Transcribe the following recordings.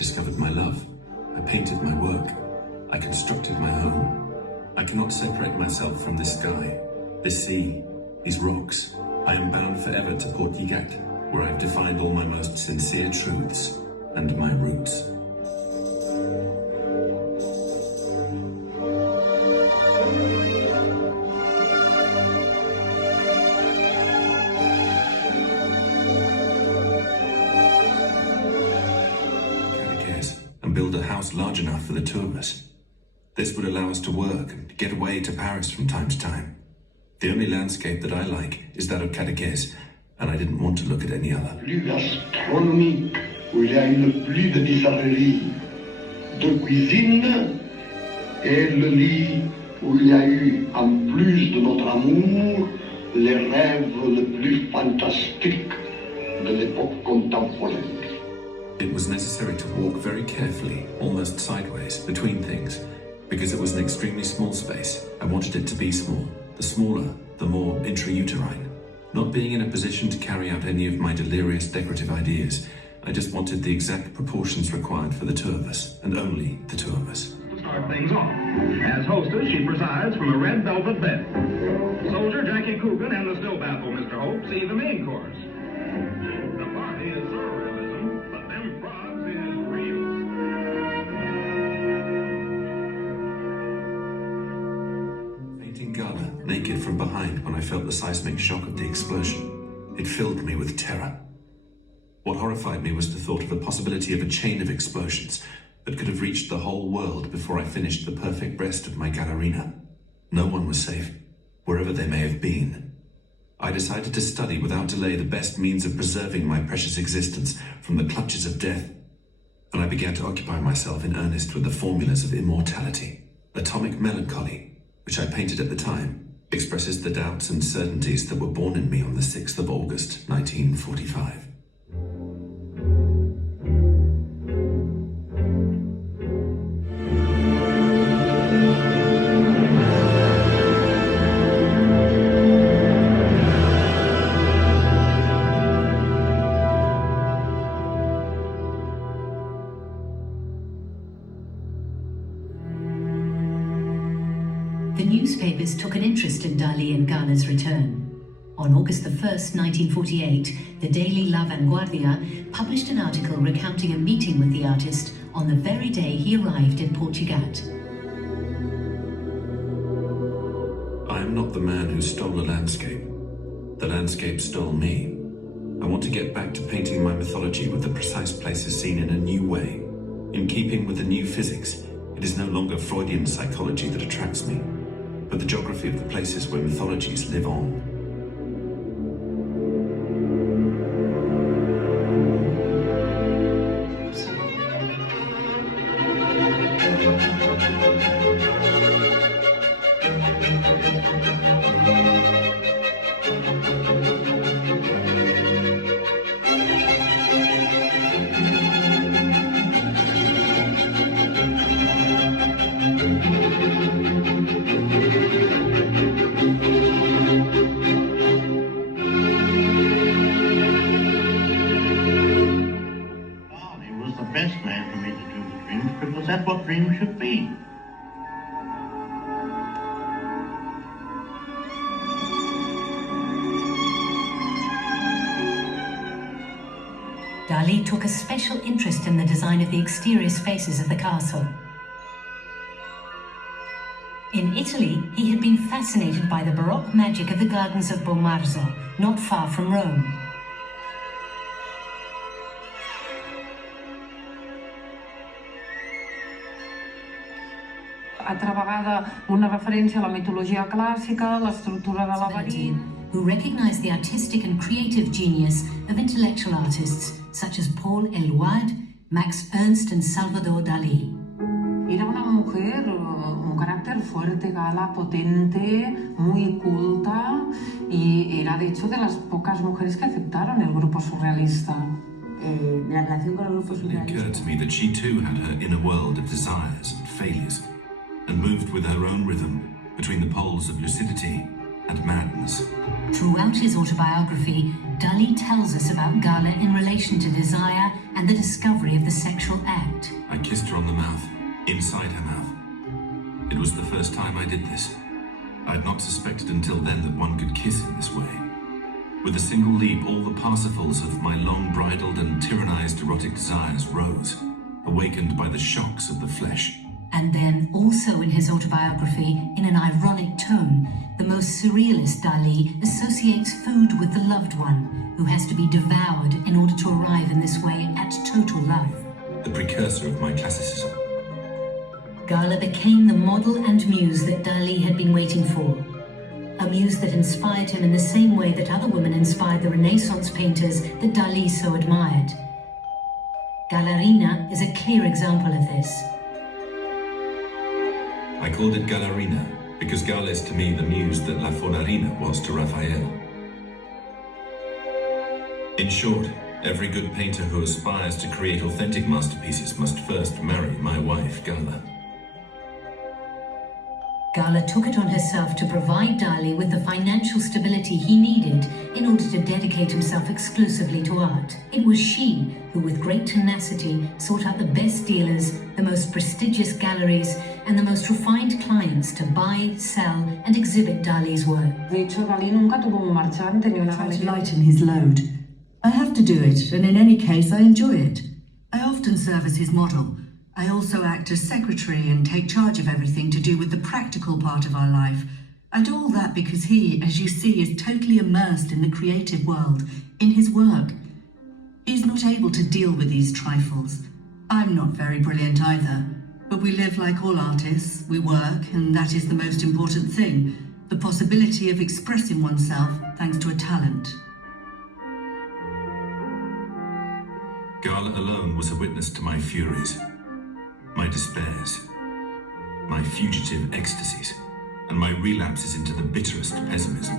discovered my love. I painted my work. I constructed my home. I cannot separate myself from this sky, this sea, these rocks. I am bound forever to Portugal, where I've defined all my most sincere truths and my roots. And build a house large enough for the two of us. This would allow us to work and get away to Paris from time to time. The only landscape that I like is that of Cadaqués, and I didn't want to look at any other. Plus gastronomique, où il y a eu le plus de bizarreries, de cuisine, et le lit où il y a eu, en plus de notre amour, les rêves les plus fantastiques de l'époque contemporaine. It was necessary to walk very carefully, almost sideways, between things, because it was an extremely small space. I wanted it to be small. The smaller, the more intrauterine. Not being in a position to carry out any of my delirious decorative ideas, I just wanted the exact proportions required for the two of us, and only the two of us. To start things off, as hostess, she presides from a red velvet bed. Soldier Jackie Coogan and the still baffled Mr. Hope see the main course. The party is surrealism, but them frogs is real. Fainting Gala, naked from behind when I felt the seismic shock of the explosion. It filled me with terror. What horrified me was the thought of the possibility of a chain of explosions that could have reached the whole world before I finished the perfect rest of my gallerina. No one was safe, wherever they may have been. I decided to study without delay the best means of preserving my precious existence from the clutches of death, and I began to occupy myself in earnest with the formulas of immortality. Atomic melancholy, which I painted at the time, expresses the doubts and certainties that were born in me on the 6th of August, 1945. The newspapers took an interest in Dali and Gala's return. On August 1st, 1948, the daily La Vanguardia published an article recounting a meeting with the artist on the very day he arrived in Portugal. I am not the man who stole the landscape. The landscape stole me. I want to get back to painting my mythology with the precise places seen in a new way. In keeping with the new physics, it is no longer Freudian psychology that attracts me, but the geography of the places where mythologies live on. Best man for me to do the dreams, because that's what dreams should be. Dali took a special interest in the design of the exterior spaces of the castle. In Italy, he had been fascinated by the Baroque magic of the gardens of Bomarzo, not far from Rome. Altra vegada, una referència a la mitologia clàssica, l'estructura de laberint. Who recognized the artistic and creative genius of intellectual artists such as Paul Eluard, Max Ernst and Salvador Dali. Era una mujer, un carácter fuerte, Gala, potente, muy culta, y era de hecho de las pocas mujeres que aceptaron el grupo surrealista. La relación con el grupo surrealista. It occurred to me that she too had her inner world of desires and failures, and moved with her own rhythm between the poles of lucidity and madness. Throughout his autobiography, Dali tells us about Gala in relation to desire and the discovery of the sexual act. have. It was the first time I did this. I had not suspected until then that one could kiss in this way. With a single leap, all the Parsifals of my long-bridled and tyrannized erotic desires rose, awakened by the shocks of the flesh. And then, also in his autobiography, in an ironic tone, the most surrealist Dali associates food with the loved one, who has to be devoured in order to arrive in this way at total love. The precursor of my classicism. Gala became the model and muse that Dali had been waiting for. A muse that inspired him in the same way that other women inspired the Renaissance painters that Dali so admired. Gallerina is a clear example of this. I called it Gallerina because Gala is to me the muse that La Fornarina was to Raphael. In short, every good painter who aspires to create authentic masterpieces must first marry my wife, Gala. Gala took it on herself to provide Dali with the financial stability he needed in order to dedicate himself exclusively to art. It was she who, with great tenacity, sought out the best dealers, the most prestigious galleries, and the most refined clients to buy, sell, and exhibit Dali's work. De hecho, Dalí nunca tuvo un marchante ni una Try to galería. lighten his load. I have to do it, and in any case, I enjoy it. I often serve as his model. I also act as secretary and take charge of everything to do with the practical part of our life. I do all that because he, as you see, is totally immersed in the creative world, in his work. He's not able to deal with these trifles. I'm not very brilliant either, but we live like all artists. We work, and that is the most important thing. The possibility of expressing oneself thanks to a talent. Gala alone was a witness to my furies, my despairs, my fugitive ecstasies, and my relapses into the bitterest pessimism.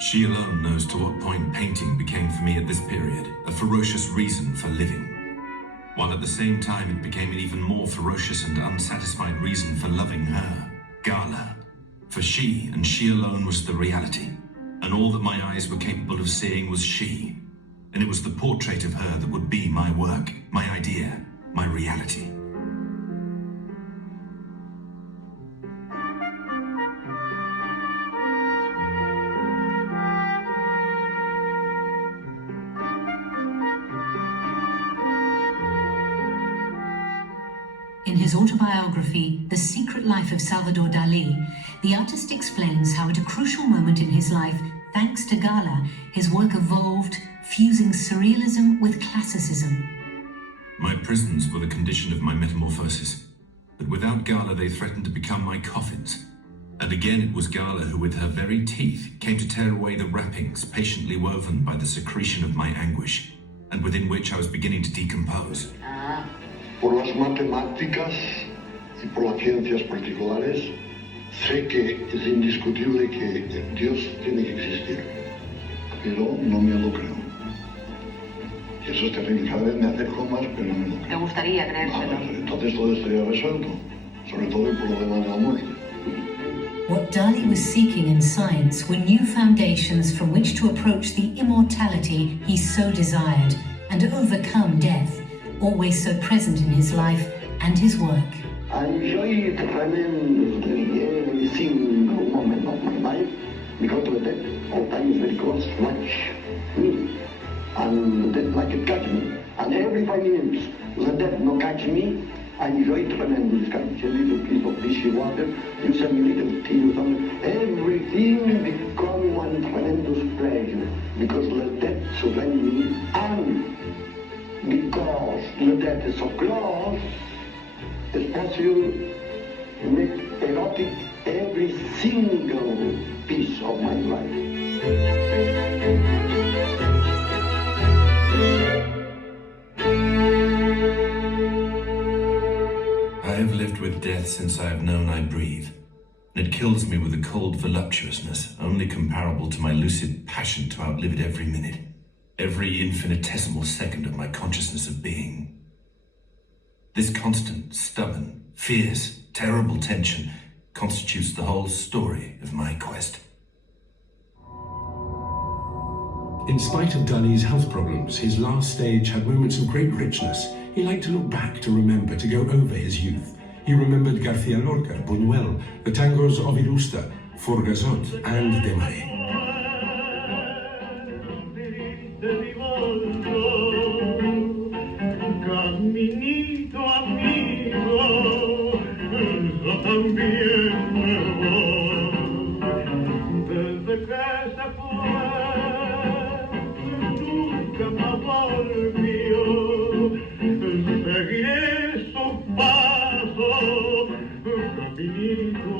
She alone knows to what point painting became for me at this period a ferocious reason for living, while at the same time it became an even more ferocious and unsatisfied reason for loving her, Gala. For she, and she alone, was the reality, and all that my eyes were capable of seeing was she, and it was the portrait of her that would be my work, my idea, my reality. In his autobiography, The Secret Life of Salvador Dali, the artist explains how at a crucial moment in his life, thanks to Gala, his work evolved, fusing surrealism with classicism. My prisons were the condition of my metamorphosis, but without Gala they threatened to become my coffins. And again it was Gala who with her very teeth came to tear away the wrappings patiently woven by the secretion of my anguish, and within which I was beginning to decompose. Por las matemáticas y por las ciencias particulares, sé que es indiscutible que Dios tiene que existir, pero no me lo creo. Y eso es terrible, cada vez me acerco más, pero no me lo creo. ¿Te gustaría creérselo? Entonces todo estaría resuelto, sobre todo el problema de la muerte. What Dali was seeking in science were new foundations from which to approach the immortality he so desired and overcome death, always so present in his life and his work. I enjoy tremendously every single moment of my life because the death all time is very close to watch me. And the death like it catch me. And every 5 minutes the death no catch me, I enjoy tremendously. Catch a little piece of fishy water, you send me little tea or something. Everything become one tremendous pleasure because the death surrounds me, and because the death is so close, it's possible to make erotic every single piece of my life. I have lived with death since I have known I breathe, and it kills me with a cold voluptuousness only comparable to my lucid passion to outlive it every minute, every infinitesimal second of my consciousness of being. This constant, stubborn, fierce, terrible tension constitutes the whole story of my quest. In spite of Dali's health problems, his last stage had moments of great richness. He liked to look back, to remember, to go over his youth. he remembered Garcia Lorca, Buñuel, the tangos of Irusta, Forgasot, and Desmarais. Caminito amigo, yo también me voy. Desde que se fue, nunca más volvió. Seguiré su paso, caminito